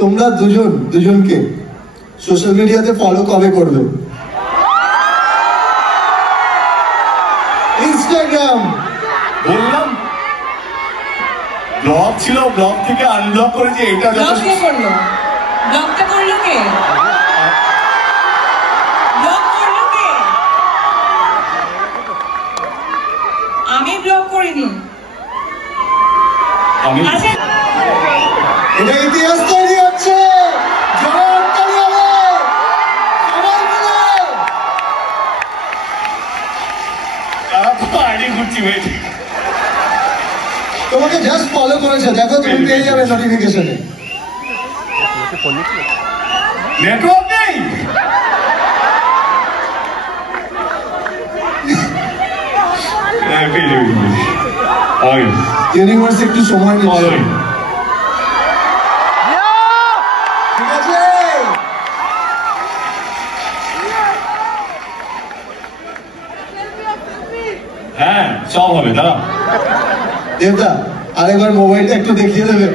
তোমরা দুজনকে সোশ্যাল মিডিয়াতে ফলো কবে করবে? ইনস্টাগ্রাম বললাম ব্লগ ছিল, ব্লগ থেকে আনব্লক করেছে। এটা ব্লগ কে করলো? ব্লগটা করলো কে? ব্লগ করলো কে? আমি ব্লগ করিনি। আমি আচ্ছা, এটা ইতিহাস তৈরি হচ্ছে। তোমাকে জাস্ট ফলো করেছে, দেখো তুমি পেয়ে যাবে নোটিফিকেশনে। নেটওয়ার্ক নেই। ইউনিভার্স একটু সময় নিচ্ছে। ঠিক আছে, হ্যাঁ সব হবে। দাঁড়া দেবদা আরেকবার মোবাইলটা একটু দেখিয়ে দেবে।